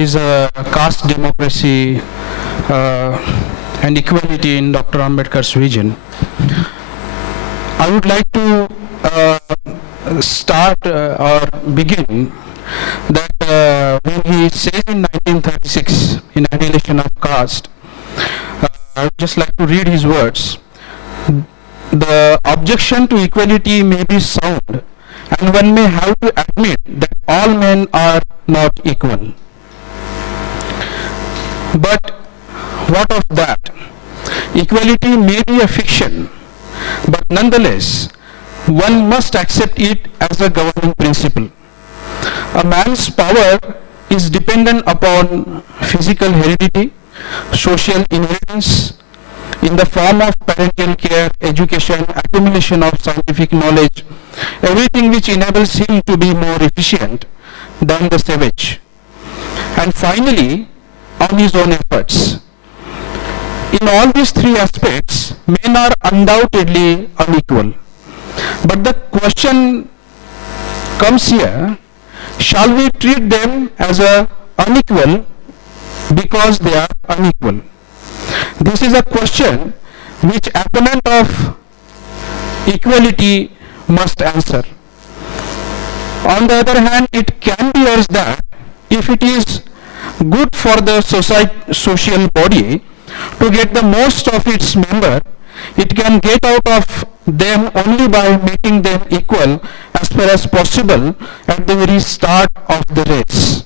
is caste democracy and equality in Dr. Ambedkar's vision. I would like to start or begin that when he says in 1936 in Annihilation of Caste, I would just like to read his words. The objection to equality may be sound, and one may have to admit that all men are not equal. But what of that? Equality may be a fiction, but nonetheless, one must accept it as a governing principle. A man's power is dependent upon physical heredity, social inheritance, in the form of parental care, education, accumulation of scientific knowledge, everything which enables him to be more efficient than the savage. And finally, on his own efforts. In all these three aspects, men are undoubtedly unequal. But the question comes here, shall we treat them as unequal because they are unequal? This is a question which opponent of equality must answer. On the other hand, it can be urged that if it is good for the social body to get the most of its member, it can get out of them only by making them equal as far as possible at the very start of the race.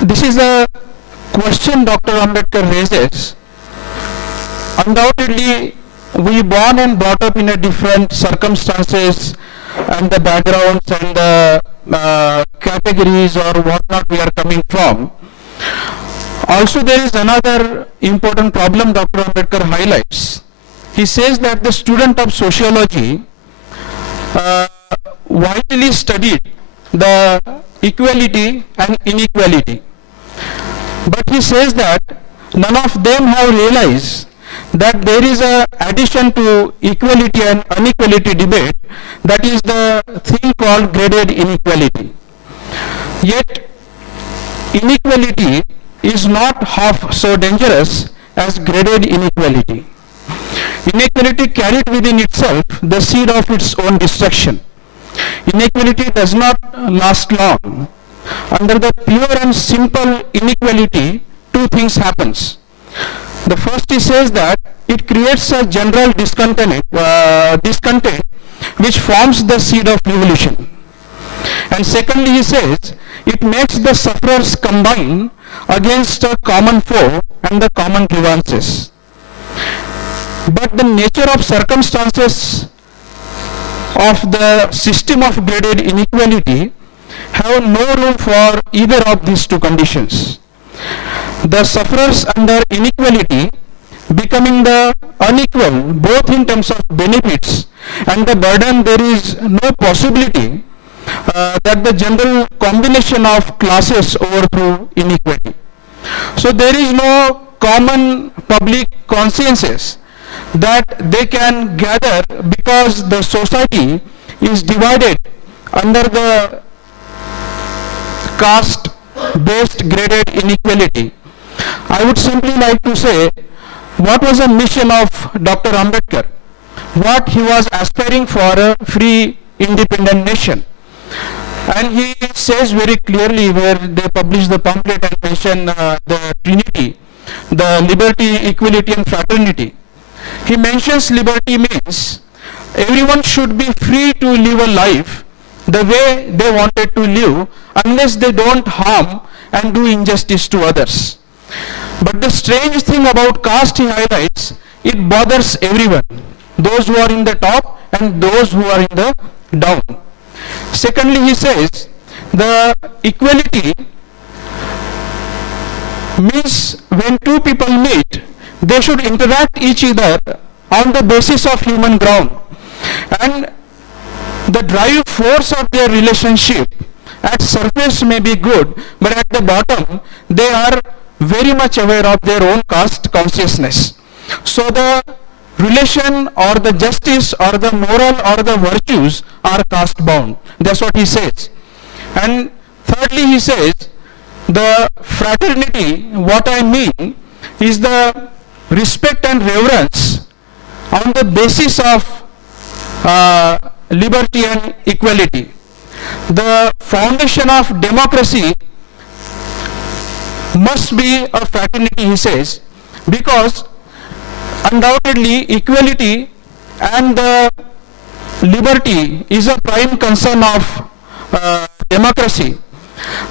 This is a question Dr. Ambedkar raises. Undoubtedly, we born and brought up in a different circumstances and the backgrounds and the categories or whatnot we are coming from. Also, there is another important problem Dr. Ambedkar highlights. He says that the student of sociology widely studied the equality and inequality. But he says that none of them have realized that there is a addition to equality and inequality debate, that is the thing called graded inequality. Yet inequality is not half so dangerous as graded inequality. Inequality carried within itself the seed of its own destruction. Inequality does not last long. Under the pure and simple inequality, two things happens. The first, he says that it creates a general discontent which forms the seed of revolution. And secondly, he says it makes the sufferers combine against a common foe and the common grievances. But the nature of circumstances of the system of graded inequality have no room for either of these two conditions. The sufferers under inequality becoming the unequal both in terms of benefits and the burden, there is no possibility that the general combination of classes overthrow inequality. So there is no common public consensus that they can gather because the society is divided under the caste-based graded inequality. I would simply like to say, what was the mission of Dr. Ambedkar? What he was aspiring for a free, independent nation. And he says very clearly, where they publish the pamphlet and mention the Trinity, the liberty, equality and fraternity. He mentions liberty means everyone should be free to live a life the way they wanted to live, unless they don't harm and do injustice to others. But the strange thing about caste, he highlights, it bothers everyone, those who are in the top and those who are in the down. Secondly, he says the equality means when two people meet, they should interact each other on the basis of human ground, and the drive force of their relationship at surface may be good, but at the bottom they are very much aware of their own caste consciousness. So the relation or the justice or the moral or the virtues are caste bound. That's what he says. And Thirdly, he says the fraternity, what I mean is the respect and reverence on the basis of liberty and equality. The foundation of democracy must be a fraternity, he says, because undoubtedly equality and liberty is a prime concern of democracy.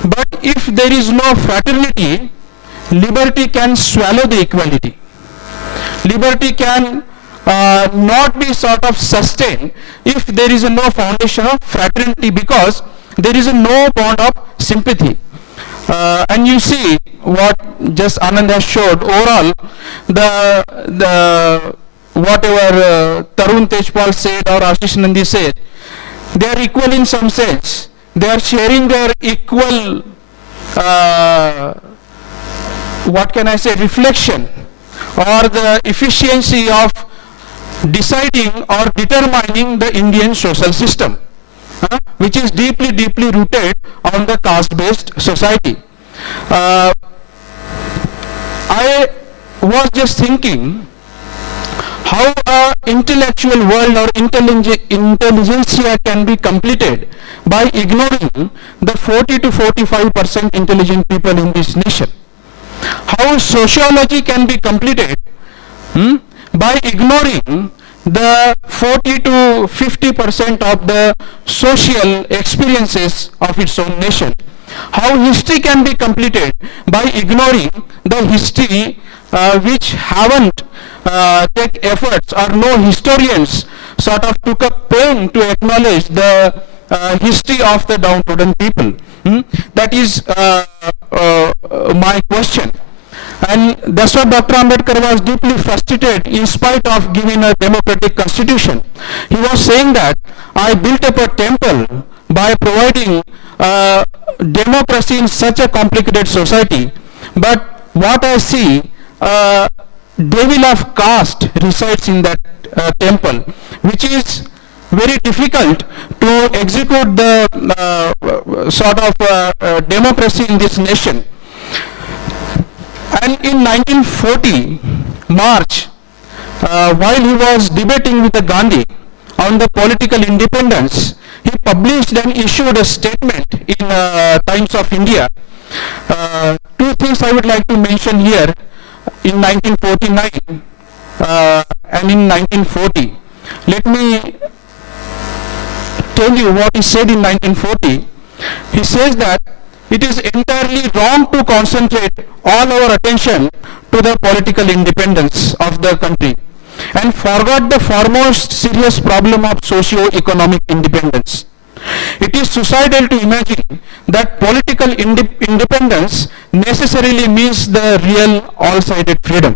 But if there is no fraternity, liberty can swallow the equality. Liberty can not be sort of sustained if there is no foundation of fraternity, because there is no bond of sympathy. And you see what just Anand has showed. Overall, the whatever Tarun Tejpal said or Ashish Nandi said, they are equal in some sense. They are sharing their equal, what can I say, reflection or the efficiency of deciding or determining the Indian social system, which is deeply rooted on the caste-based society. I was just thinking how an intellectual world or intelligentsia can be completed by ignoring the 40 to 45% intelligent people in this nation. How sociology can be completed by ignoring the 40 to 50% of the social experiences of its own nation. How history can be completed by ignoring the history which haven't take efforts, or no historians sort of took up pain to acknowledge the history of the downtrodden people. That is my question. And that's what Dr. Ambedkar was deeply frustrated in spite of giving a democratic constitution. He was saying that I built up a temple by providing democracy in such a complicated society, but what I see, devil of caste resides in that temple, which is very difficult to execute the sort of democracy in this nation. And in 1940 March, while he was debating with Gandhi on the political independence, he published and issued a statement in Times of India. Two things I would like to mention here. In 1949 and in 1940, let me tell you what he said in 1940. He says that it is entirely wrong to concentrate all our attention to the political independence of the country and forgot the foremost serious problem of socio-economic independence. It is suicidal to imagine that political independence necessarily means the real all-sided freedom.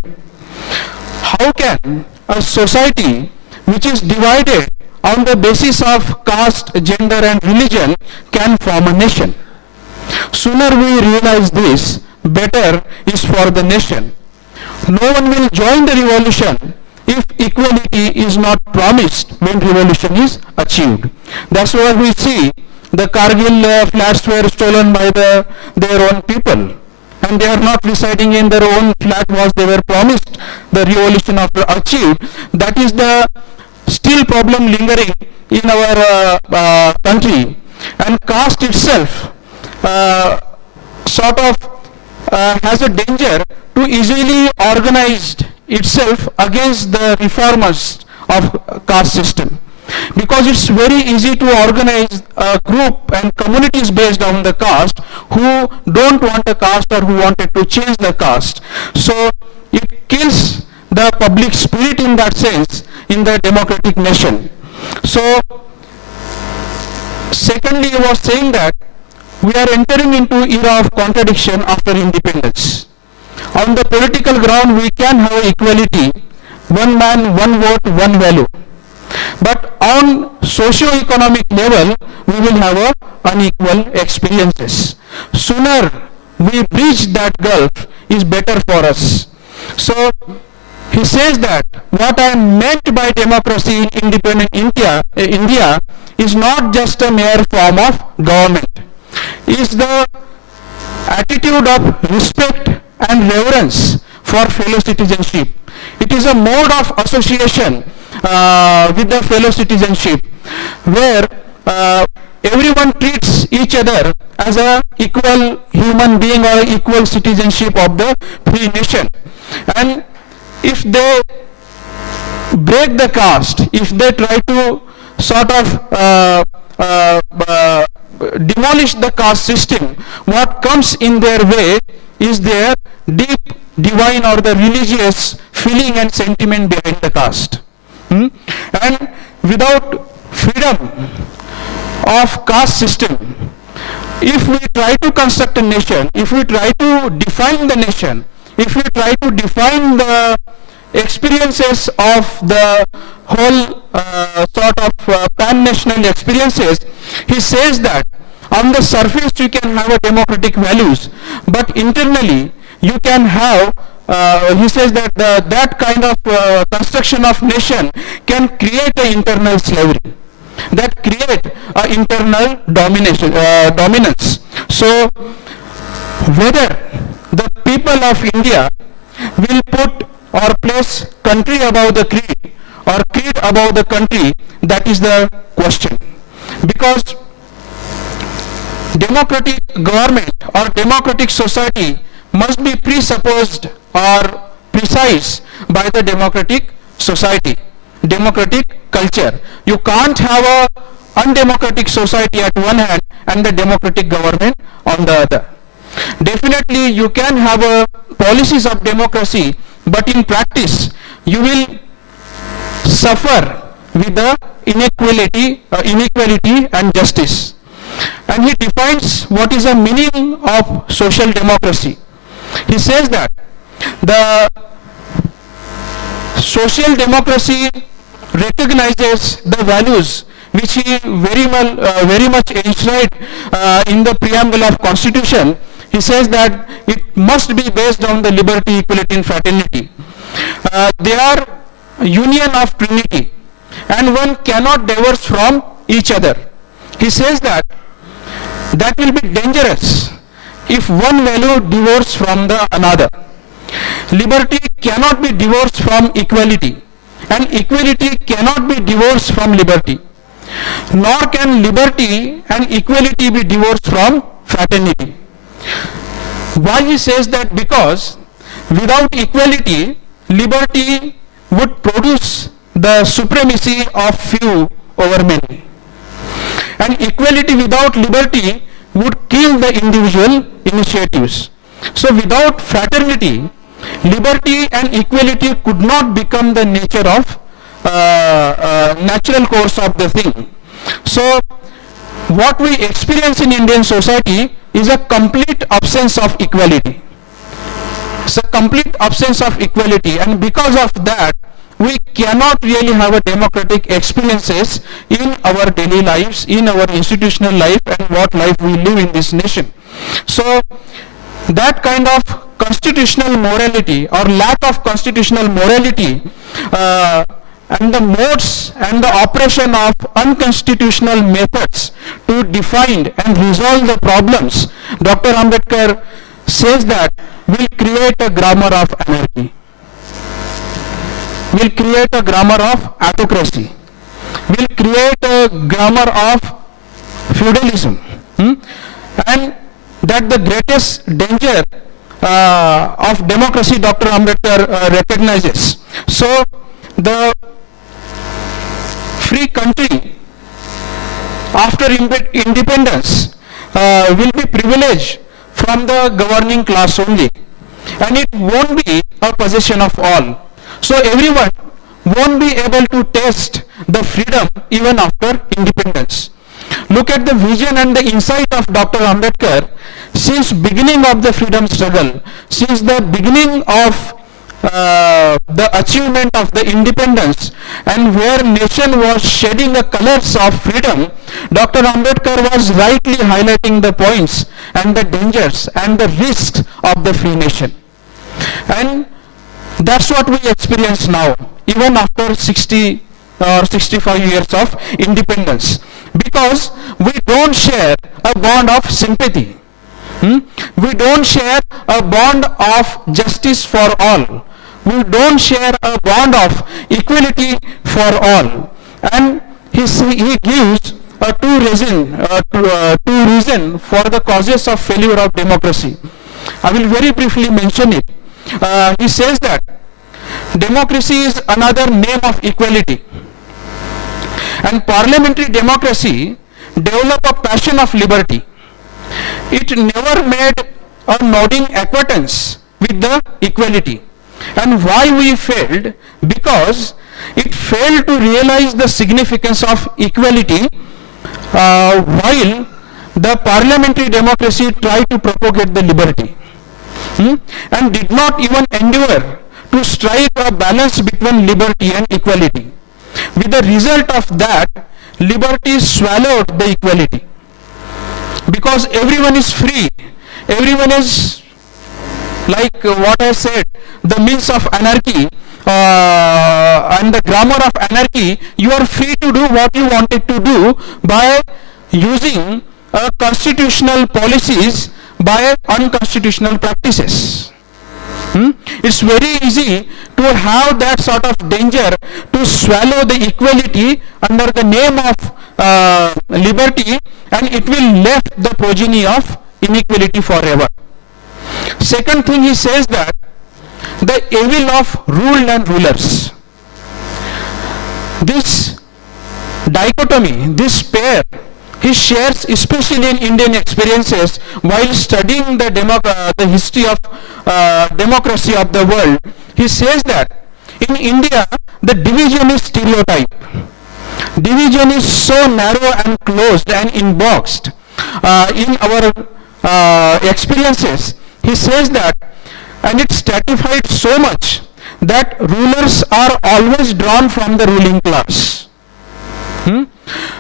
How can a society which is divided on the basis of caste, gender and religion can form a nation? Sooner we realize this, better is for the nation. No one will join the revolution if equality is not promised when revolution is achieved. That's why we see the Kargil flats were stolen by their own people, and they are not residing in their own flat was they were promised the revolution after achieved. That is the still problem lingering in our country. And caste itself sort of has a danger to easily organize itself against the reformers of caste system, because it's very easy to organize a group and communities based on the caste who don't want a caste or who wanted to change the caste. So it kills the public spirit in that sense in the democratic nation. So secondly, I was saying that we are entering into era of contradiction after independence. On the political ground, we can have equality, one man, one vote, one value. But on socio-economic level, we will have unequal experiences. Sooner we bridge that gulf is better for us. So he says that what I meant by democracy in independent India is not just a mere form of government. is the attitude of respect and reverence for fellow citizenship. It is a mode of association with the fellow citizenship where everyone treats each other as a equal human being or equal citizenship of the free nation. And if they break the caste, if they try to sort of demolish the caste system, what comes in their way is their deep divine or the religious feeling and sentiment behind the caste. And without freedom of caste system, if we try to construct a nation, if we try to define the nation, if we try to define the experiences of the whole sort of pan-national experiences, he says that on the surface you can have a democratic values, but internally you can have, he says that that kind of construction of nation can create an internal slavery, that create an internal dominance. So whether the people of India will put or place country above the creed or creed above the country, that is the question. Because democratic government or democratic society must be presupposed or precise by the democratic society, democratic culture. You can't have a undemocratic society at one hand and the democratic government on the other. Definitely you can have a policies of democracy, but in practice you will suffer with the inequality and justice. And he defines what is the meaning of social democracy. He says that the social democracy recognizes the values which he very much enshrined in the preamble of Constitution. He says that it must be based on the liberty, equality and fraternity. They are union of Trinity and one cannot diverge from each other. He says that will be dangerous if one value divorces from the another. Liberty cannot be divorced from equality and equality cannot be divorced from liberty. Nor can liberty and equality be divorced from fraternity. Why he says that? Because without equality, liberty would produce the supremacy of few over many. And equality without liberty would kill the individual initiatives. So without fraternity, liberty and equality could not become the nature of natural course of the thing. So what we experience in Indian society is a complete absence of equality. It's a complete absence of equality, and because of that we cannot really have a democratic experiences in our daily lives, in our institutional life and what life we live in this nation. So that kind of constitutional morality or lack of constitutional morality and the modes and the operation of unconstitutional methods to define and resolve the problems, Dr. Ambedkar says that will create a grammar of anarchy, will create a grammar of autocracy, will create a grammar of feudalism, and that the greatest danger of democracy Dr. Ambedkar recognizes. So the free country after independence will be privileged from the governing class only, and it won't be a possession of all. So everyone won't be able to taste the freedom even after independence. Look at the vision and the insight of Dr. Ambedkar since beginning of the freedom struggle, since the beginning of the achievement of the independence, and where nation was shedding the colors of freedom, Dr. Ambedkar was rightly highlighting the points and the dangers and the risks of the free nation. And that's what we experience now, even after 60 or 65 years of independence. Because we don't share a bond of sympathy. We don't share a bond of justice for all. We don't share a bond of equality for all. And he gives two reason for the causes of failure of democracy. I will very briefly mention it. He says that democracy is another name of equality. And parliamentary democracy developed a passion of liberty. It never made a nodding acquaintance with the equality. And why we failed? Because it failed to realize the significance of equality while the parliamentary democracy tried to propagate the liberty. And did not even endeavor to strike a balance between liberty and equality. With the result of that, liberty swallowed the equality. Because everyone is free, everyone is, like what I said, the means of anarchy and the grammar of anarchy, you are free to do what you wanted to do by using constitutional policies by unconstitutional practices. It's very easy to have that sort of danger to swallow the equality under the name of liberty, and it will left the progeny of inequality forever. Second thing, he says that the evil of rule and rulers. This dichotomy, this pair, he shares especially in Indian experiences while studying the history of democracy of the world. He says that in India the division is stereotype. Division is so narrow and closed and inboxed. In our experiences, he says that, and it's stratified so much that rulers are always drawn from the ruling class.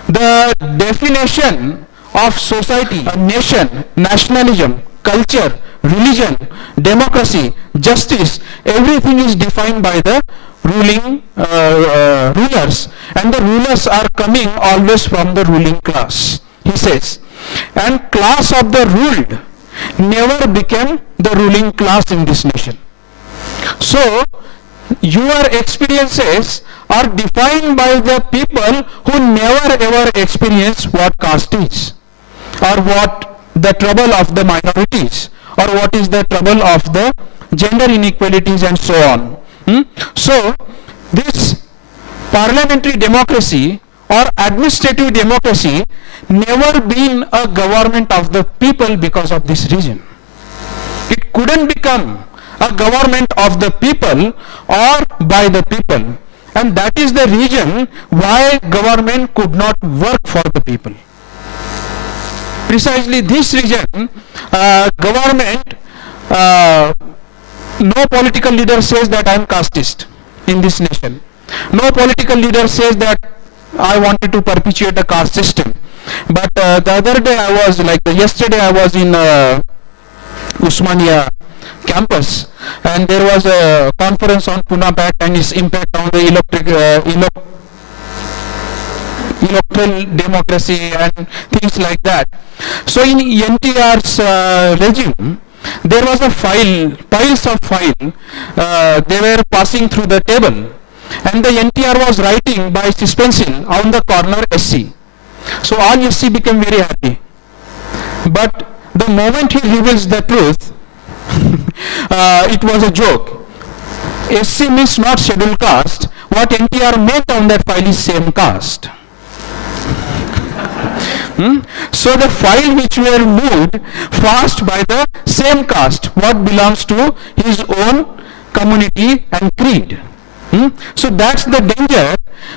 The definition of society, a nation, nationalism, culture, religion, democracy, justice, everything is defined by the ruling rulers, and the rulers are coming always from the ruling class, he says. And class of the ruled never became the ruling class in this nation. So your experiences are defined by the people who never ever experience what caste is, or what the trouble of the minorities, or what is the trouble of the gender inequalities, and so on. So this parliamentary democracy or administrative democracy never been a government of the people because of this reason. It couldn't become a government of the people or by the people, and that is the reason why government could not work for the people. Precisely this reason, government, no political leader says that I am casteist in this nation. No political leader says that I wanted to perpetuate a caste system. But the other day I was, like yesterday I was in Usmania campus, and there was a conference on Pune Pact and its impact on the electoral democracy and things like that. So in NTR's regime, there was a piles of file, they were passing through the table, and the NTR was writing by his pencil on the corner SC. So all SC became very happy. But the moment he reveals the truth, it was a joke. SC means not scheduled caste. What NTR meant on that file is same caste. So the file which were moved passed by the same caste, what belongs to his own community and creed. So that's the danger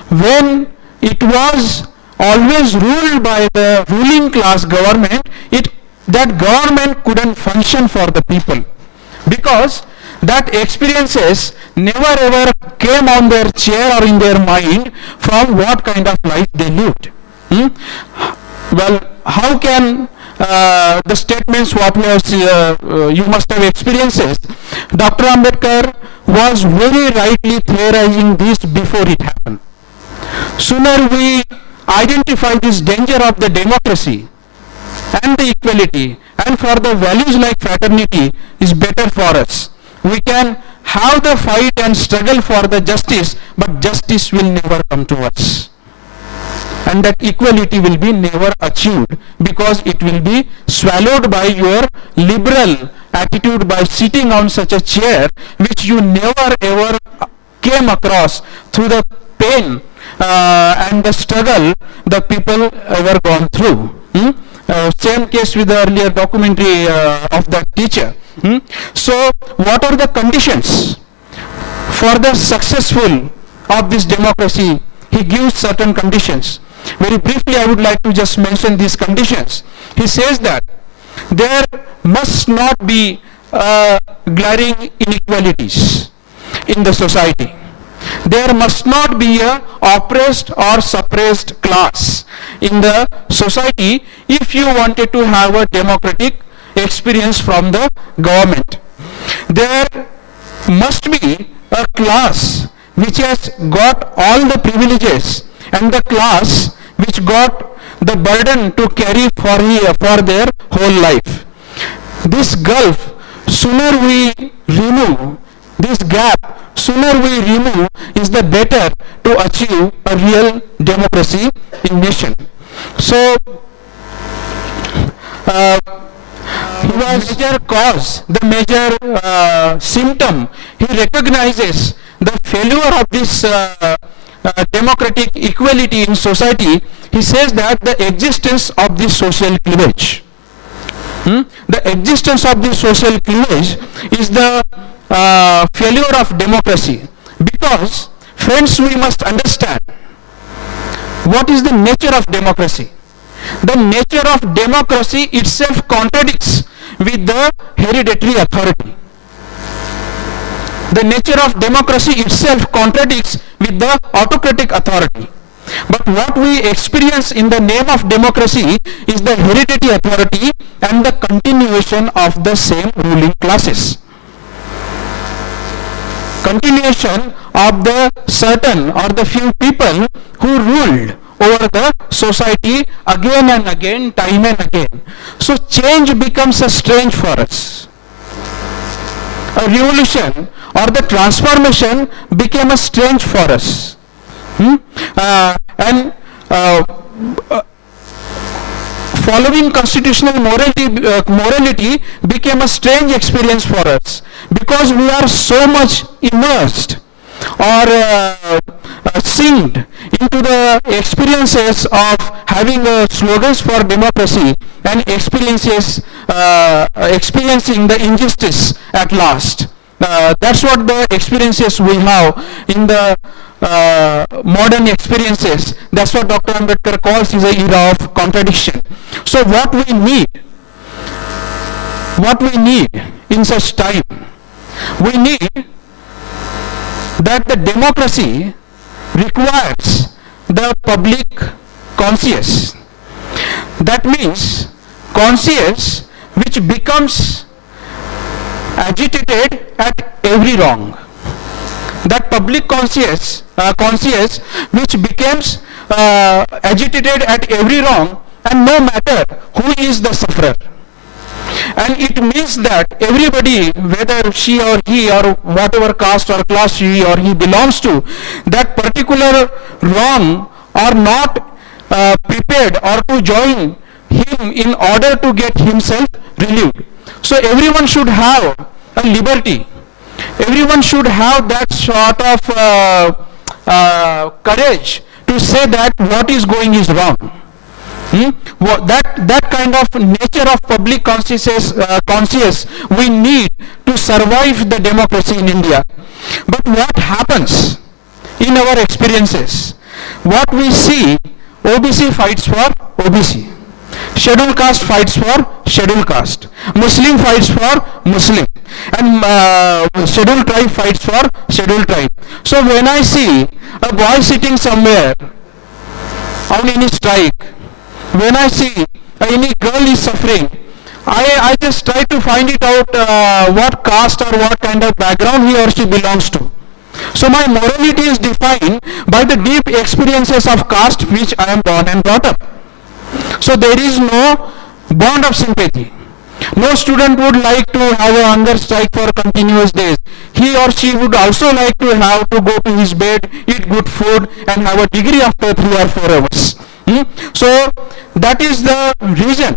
when it was always ruled by the ruling class government. That government couldn't function for the people, because that experiences never ever came on their chair or in their mind from what kind of life they lived. Well, how can the statements what we have you must have experiences. Dr. Ambedkar was very rightly theorizing this before it happened. Sooner we identify this danger of the democracy and the equality and for the values like fraternity is better for us. We can have the fight and struggle for the justice, but justice will never come to us. And that equality will be never achieved because it will be swallowed by your liberal attitude by sitting on such a chair which you never ever came across through the pain and the struggle the people ever gone through. Same case with the earlier documentary of that teacher. So what are the conditions for the successful of this democracy? He gives certain conditions. Very briefly I would like to just mention these conditions. He says that there must not be glaring inequalities in the society. There must not be a oppressed or suppressed class in the society if you wanted to have a democratic experience from the government. There must be a class which has got all the privileges and the class which got the burden to carry for their whole life. This gulf, sooner we remove, this gap, sooner we remove, is the better to achieve a real democracy in nation. So, he was major cause, the major symptom. He recognizes the failure of this democratic equality in society. He says that the existence of this social cleavage. The existence of this social cleavage is the failure of democracy. Because, friends, we must understand what is the nature of democracy. The nature of democracy itself contradicts with the hereditary authority. The nature of democracy itself contradicts with the autocratic authority. But what we experience in the name of democracy is the hereditary authority and the continuation of the same ruling classes. Continuation of the certain or the few people who ruled over the society again and again, time and again. So change becomes a strange for us. A revolution or the transformation became a strange for us. Following constitutional morality became a strange experience for us because we are so much immersed or synced into the experiences of having slogans for democracy and experiencing the injustice at last. That's what the experiences we have in the modern experiences. That's what Dr. Ambedkar calls is an era of contradiction. So what we need in such time, we need that the democracy requires the public conscience. That means conscience which becomes agitated at every wrong. That public conscience which becomes agitated at every wrong, and no matter who is the sufferer. And it means that everybody, whether she or he or whatever caste or class she or he belongs to, that particular wrong are not prepared or to join him in order to get himself relieved. So everyone should have a liberty. Everyone should have that sort of courage to say that what is going is wrong. That kind of nature of public conscience we need to survive the democracy in India. But what happens in our experiences? What we see, OBC fights for OBC. Scheduled caste fights for scheduled caste. Muslim fights for Muslim. And scheduled tribe fights for scheduled tribe. So when I see a boy sitting somewhere on any strike, when I see any girl is suffering, I just try to find it out what caste or what kind of background he or she belongs to. So my morality is defined by the deep experiences of caste which I am born and brought up. So there is no bond of sympathy. No student would like to have a hunger strike for continuous days. He or she would also like to have to go to his bed, eat good food and have a degree after 3 or 4 hours. So that is the reason,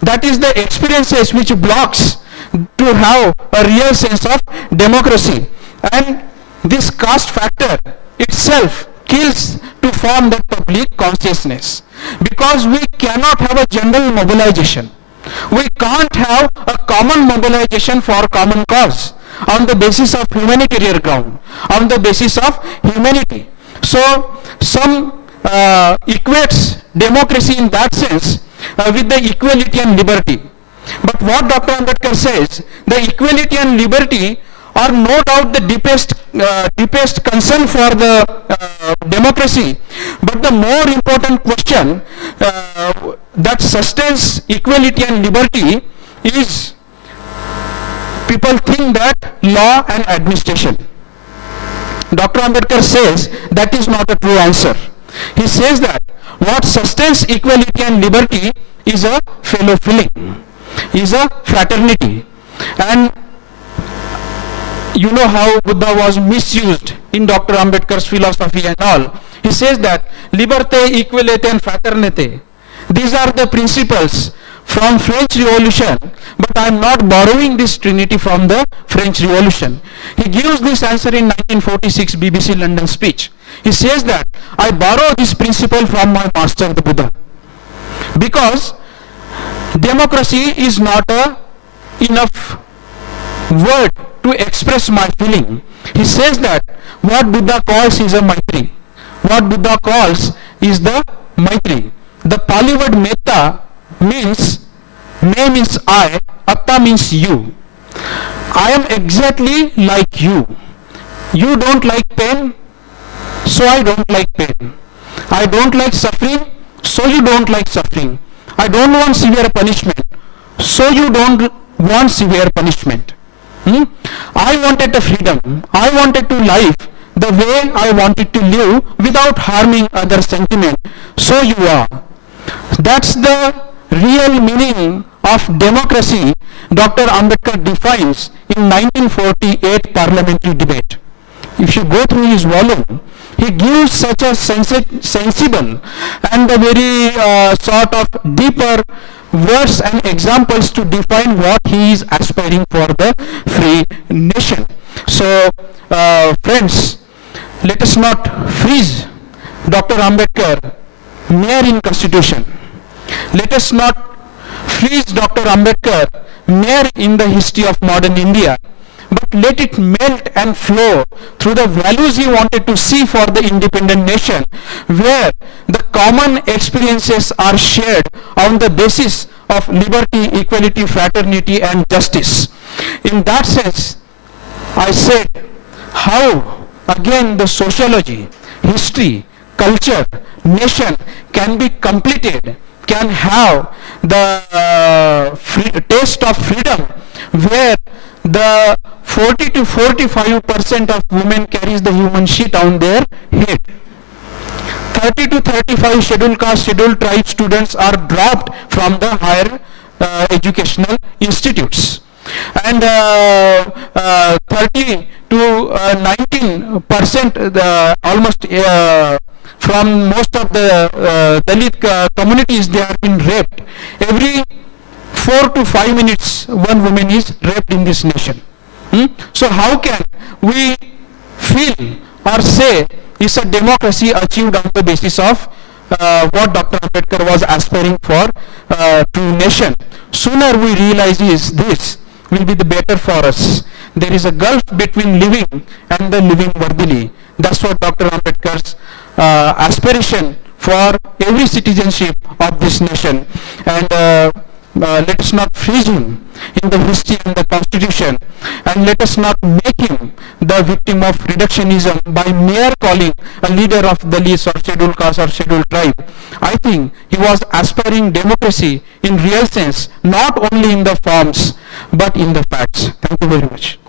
that is the experiences which blocks to have a real sense of democracy. And this caste factor itself kills to form that public consciousness, because we cannot have a general mobilization. We can't have a common mobilization for common cause on the basis of humanitarian ground, on the basis of humanity. So some equates democracy in that sense with the equality and liberty. But what Dr. Ambedkar says, the equality and liberty are no doubt the deepest concern for the democracy. But the more important question that sustains equality and liberty is, people think that law and administration. Dr. Ambedkar says that is not a true answer. He says that what sustains equality and liberty is a fellow feeling, is a fraternity. And you know how Buddha was misused in Dr. Ambedkar's philosophy and all. He says that liberté, equalité and fraternité, these are the principles from French Revolution, but I am not borrowing this trinity from the French Revolution. He gives this answer in 1946 BBC London speech. He says that I borrow this principle from my master, the Buddha, because democracy is not a enough word to express my feeling. He says that what Buddha calls is a maitri. What Buddha calls is the maitri. The Pali word metta means, me means I, atta means you. I am exactly like you. You don't like pain, so I don't like pain. I don't like suffering, so you don't like suffering. I don't want severe punishment, so you don't want severe punishment. I wanted the freedom. I wanted to live the way I wanted to live without harming other sentiment. So you are. That's the real meaning of democracy Dr. Ambedkar defines in 1948 parliamentary debate. If you go through his volume, he gives such a sensible and a very sort of deeper words and examples to define what he is aspiring for the free nation. So friends, let us not freeze Dr. Ambedkar mere in constitution. Let us not freeze Dr. Ambedkar mere in the history of modern India, but let it melt and flow through the values he wanted to see for the independent nation, where the common experiences are shared on the basis of liberty, equality, fraternity and justice. In that sense, I said how again the sociology, history, culture, nation can be completed, can have the taste of freedom, where the 40 to 45% of women carries the human sheet on their head. 30 to 35 scheduled caste, scheduled tribe students are dropped from the higher educational institutes. And 30 to 19% almost from most of the Dalit communities, they have been raped. Every 4 to 5 minutes, one woman is raped in this nation. So how can we feel or say is a democracy achieved on the basis of what Dr. Ambedkar was aspiring for to nation? Sooner we realize is this will be the better for us. There is a gulf between living and the living worthily. That's what Dr. Ambedkar's aspiration for every citizenship of this nation. And let us not freeze him in the history and the constitution, and let us not make him the victim of reductionism by mere calling a leader of the Dalits or scheduled caste or scheduled tribe. I think he was aspiring democracy in real sense, not only in the forms but in the facts. Thank you very much.